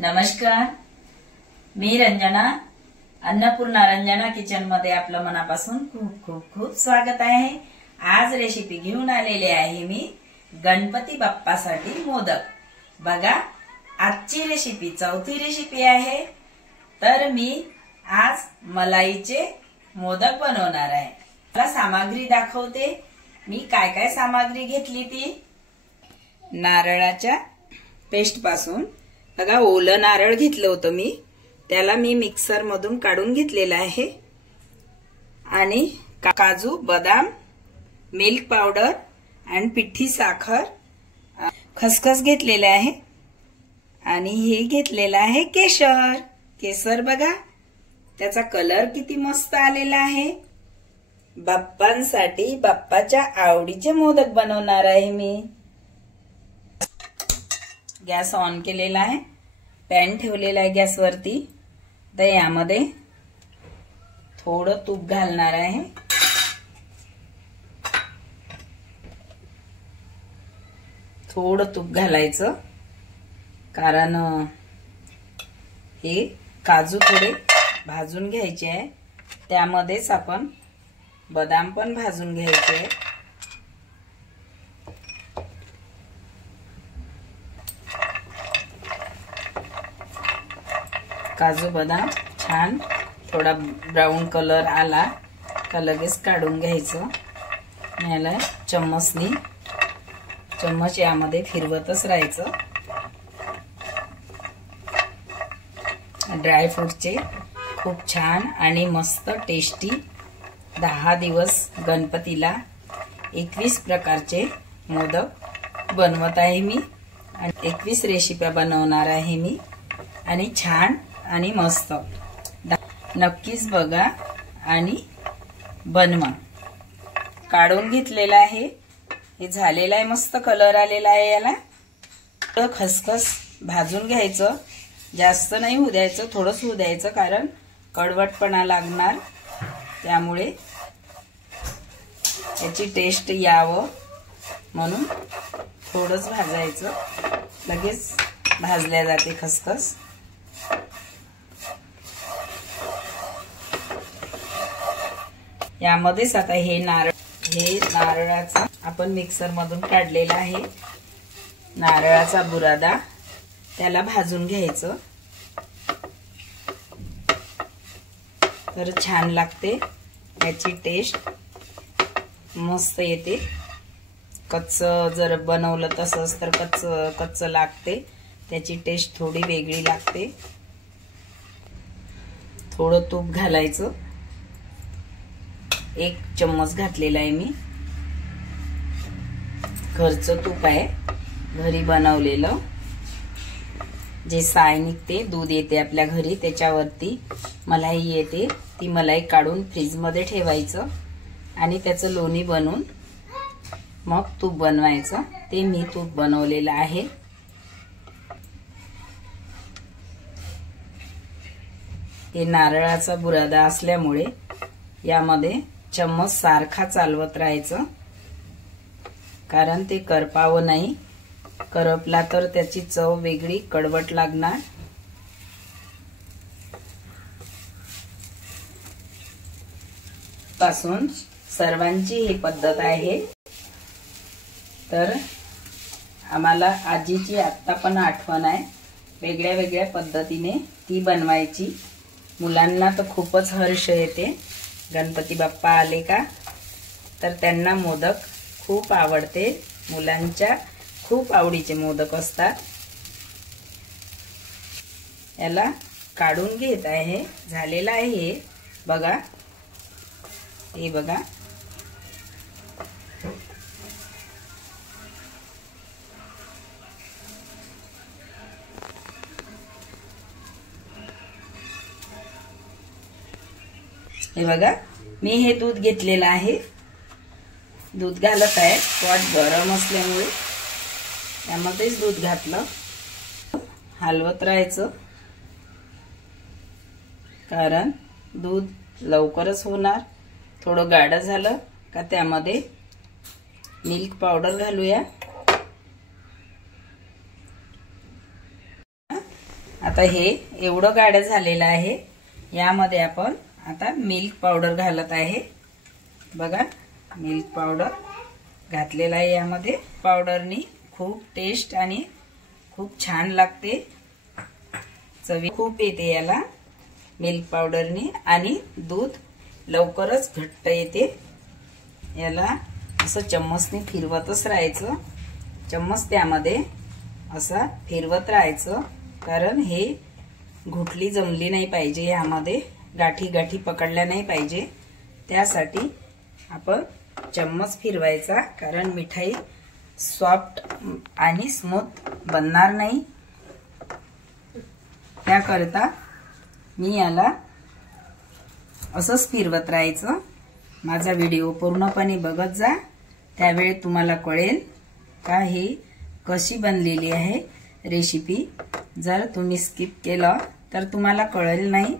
नमस्कार, मी रंजना, अन्नपूर्णा रंजना किचन मध्ये आपलं मनापासून खूप खूप खूप स्वागत आहे। आज रेसिपी घेऊन आलेले आहे मी गणपती बाप्पासाठी मोदक। बघा, आजची रेसिपी चौथी रेसिपी आहे। तर मी आज मलाईचे मोदक बनवणार आहे। मला सामग्री दाखवते, मी काय काय सामग्री घेतली ती। नारळाच्या पेस्ट पासून बघा, ओलं नारळ घेतलं होतं मी, त्याला मी मिक्सर मधून काढून घेतलेलं आहे। आणि काजू, बदाम, मिल्क पावडर आणि पिठी साखर, खसखस घेतलेले आहे। आणि हे घेतलेलं आहे केशर। केसर बघा, त्याचा कलर किती मस्त आलेला आहे। बाप्पांसाठी बाप्पाच्या आवडीचे मोदक बनवणार आहे मी। गॅस ऑन केलेला आहे, पॅन ठेवलेला आहे गॅसवरती। तर यामध्ये थोडं तूप घालणार आहे। थोडं तूप घालायचं, कारण हे काजू थोडे भाजून घ्यायचे आहे। त्यामध्येच आपण बदाम पण भाजून घ्यायचे आहे। काजू बदाम छान थोडा ब्राऊन कलर आला का लगेच काढून घ्यायचं। याला चम्मच यामध्ये फिरवतच राहायचं। ड्रायफ्रूटचे खूप छान आणि मस्त टेस्टी 10 दिवस गणपतीला 21 प्रकारचे मोदक बनवत आहे मी। आणि 21 रेसिपी बनवणार आहे मी। आणि छान आणि मस्त नक्कीच बघा आणि बनवा। काढून घेतलेला आहे, हे झालेला आहे, मस्त कलर आलेला आहे। याला खसखस भाजून घ्यायचं, जास्त नाही होऊ द्यायचं, थोडंच होऊ द्यायचं, कारण कडवटपणा लागणार, त्यामुळे याची टेस्ट यावं म्हणून थोडंच भाजायचं। लगेच भाजल्या जाते खसखस। यामध्येच आता हे नारळाचा आपण मिक्सर मधून काढलेला आहे नारळाचा बुरादा, त्याला भाजून घ्यायचं। तर छान लागते, याची टेस्ट मस्त येते। कच्च जर बनवलं तसंच तर कच्च लागते, त्याची टेस्ट थोडी वेगळी लागते। थोडं तूप घालायचं, 1 चम्मच घातलेला आहे मी। घरचं तूप आहे, घरी बनवलेलं। जे साय निघते, दूध येते आपल्या घरी, त्याच्यावरती मलाई येते, ती मलाई काढून फ्रीज मध्ये ठेवायचं आणि त्याचं लोणी बनवून मग तूप बनवायचं। ते मी तूप बनवलेलं आहे। हे नारळाचा बुरादा असल्यामुळे यामध्ये चम्मच सारखा चालवत राहायचं, कारण ते करपावं नाही। करपला तर त्याची चव वेगळी कडवट लागणार। पासून सर्वांची ही पद्धत आहे। तर आम्हाला आजीची आत्ता पण आठवण आहे, वेगळ्या वेगळ्या पद्धतीने ती बनवायची। मुलांना तर खूपच हर्ष येते गणपती बाप्पा आले का, तर त्यांना मोदक खूप आवडते। मुलांच्या खूप आवडीचे मोदक असतात। याला काढून घेत आहे, झालेला आहे हे बघा, हे बघा। हे बघा, मी हे दूध घेतलेलं आहे, दूध घालत आहे। पॉट गरम असल्यामुळे त्यामध्येच दूध घातलं, हलवत राहायचं, कारण दूध लवकरच होणार। थोडं गाढ झालं का त्यामध्ये मिल्क पावडर घालूया। आता हे एवढं गाढ झालेलं आहे। यामध्ये आपण आता मिल्क पावडर घालत आहे। बघा मिल्क पावडर घातलेला आहे। यामध्ये पावडरनी खूप टेस्ट आणि खूप छान लागते, चवी खूप येते याला मिल्क पावडरनी, आणि दूध लवकरच घट्ट येते। याला असं चम्मचने फिरवतच राहायचं, चम्मच त्यामध्ये असा फिरवत राहायचं, कारण हे घुटली जमली नाही पाहिजे, यामध्ये गाठी गाठी पकडल्या नाही पाहिजे, त्यासाठी आपण चम्मच फिरवायचा, कारण मिठाई सॉफ्ट आणि स्मूथ बनणार नाही। त्याकरता मी याला असंच फिरवत राहायचं। माझा व्हिडिओ पूर्णपणे बघत जा, त्यावेळी तुम्हाला कळेल का हे कशी बनलेली आहे रेसिपी। जर तुम्ही स्किप केलं तर तुम्हाला कळेल नाही।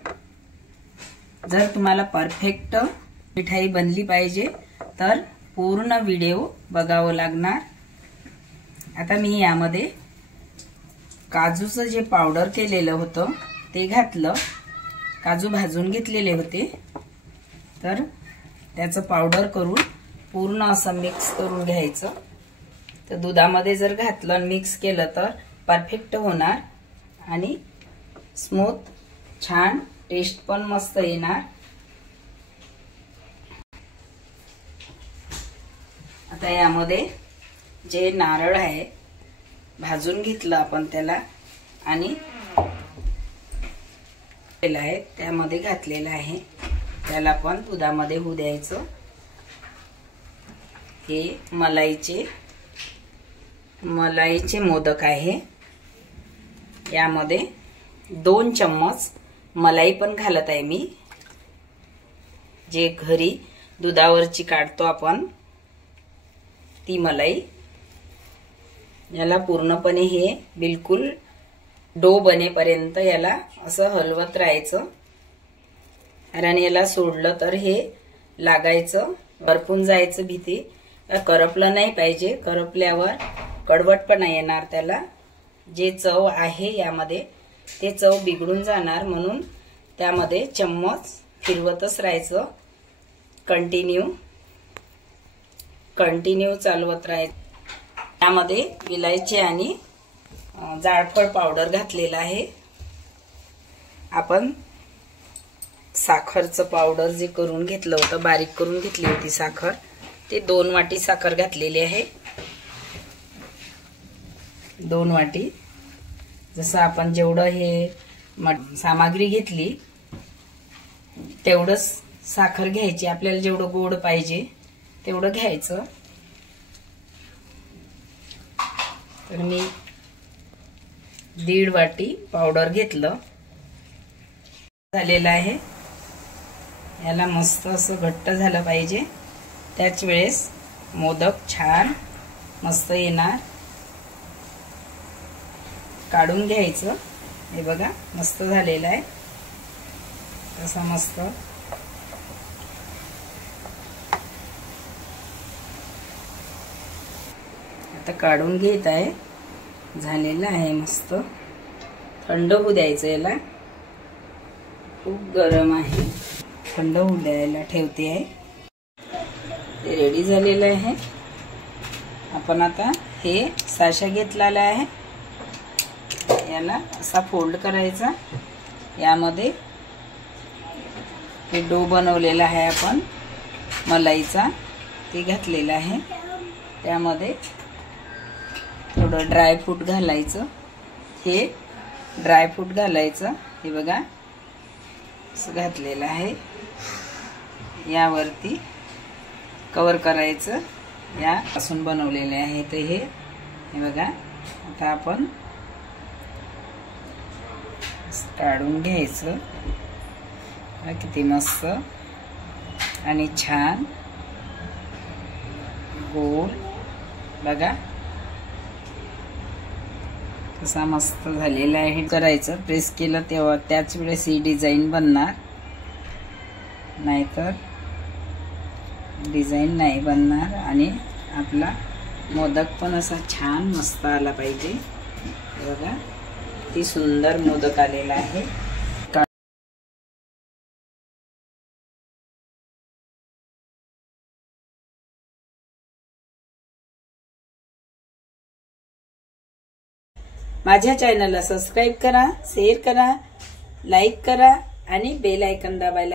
जर तुम्हाला परफेक्ट मिठाई बनली पाहिजे तर पूर्ण व्हिडिओ बघावं लागणार। आता मी यामध्ये काजूचं जे पावडर केलेलं होतं ते घातलं, काजू भाजून घेतलेले होते, तर त्याचं पावडर करून पूर्ण असं मिक्स करून घ्यायचं। तर दुधामध्ये जर घातलं आणि मिक्स केलं तर परफेक्ट होणार आणि स्मूथ छान टेस्ट पण मस्त येणार। आता यामध्ये जे नारळ आहे भाजून घेतलं आपण त्याला आणि आहे त्यामध्ये घातलेलं आहे, त्याला पण दुधामध्ये होऊ द्यायचं। हे मलाईचे मोदक आहे। यामध्ये 2 चम्मच मलाई पण घालत आहे मी, जे घरी दुधावरची काढतो आपण ती मलाई। याला पूर्णपणे हे बिलकुल डो बनेपर्यंत याला असं हलवत राहायचं, कारण याला सोडलं तर हे लागायचं, करपून जायचं भीती, करपलं नाही पाहिजे, करपल्यावर कडवटपणा येणार त्याला, जे चव आहे यामध्ये ते चव बिघडून जाणार, म्हणून त्यामध्ये चम्मच फिरवतच राहायचं, कंटिन्यू चालवत राहायचं। यामध्ये विलायची आणि जायफळ पावडर घातलेला आहे। आपण साखरचं पावडर जे करून घेतलं होतं, बारीक करून घेतली होती साखर, ते 2 वाटी साखर घातलेली आहे। 2 वाटी, जसं आपण जेवढं हे सामग्री घेतली तेवढंच साखर घ्यायची, आपल्याला जेवढं गोड पाहिजे तेवढं घ्यायचं। तर मी 1.5 वाटी पावडर घेतलं, झालेलं आहे। याला मस्त असं घट्ट झालं पाहिजे, त्याच वेळेस मोदक छान मस्त येणार। काढून घ्यायचं, हे बघा मस्त झालेलं आहे, तसा मस्त आता काढून घेत आहे, झालेलं आहे मस्त। थंड होऊ द्यायचं, याला खूप गरम आहे, थंड होऊ द्यायला ठेवते आहे। ते रेडी झालेलं आहे। आपण आता हे साशा घेतलेला आहे, याला असा फोल्ड करायचा, यामध्ये हे डो बनवलेला आहे आपण मलाईचा, ते घातलेला आहे, त्यामध्ये थोडं ड्रायफ्रूट घालायचं, हे ड्रायफ्रूट घालायचं, हे बघा असं घातलेलं आहे। यावरती कवर करायचं, यापासून बनवलेले आहे ते हे बघा। आता आपण काढून घ्यायचं, किती मस्त आणि छान गोल, बघा कसा मस्त झालेला आहे। करायचं, प्रेस केलं तेव्हा त्याच वेळेस ही डिझाईन बनणार, नाहीतर डिझाईन नाही बनणार, आणि आपला मोदक पण असा छान मस्त आला पाहिजे। बघा किती सुंदर मोदक आलेला आहे। माझ्या चॅनलला सबस्क्राइब करा, शेअर करा, लाईक करा आणि बेल आयकॉन दाबायला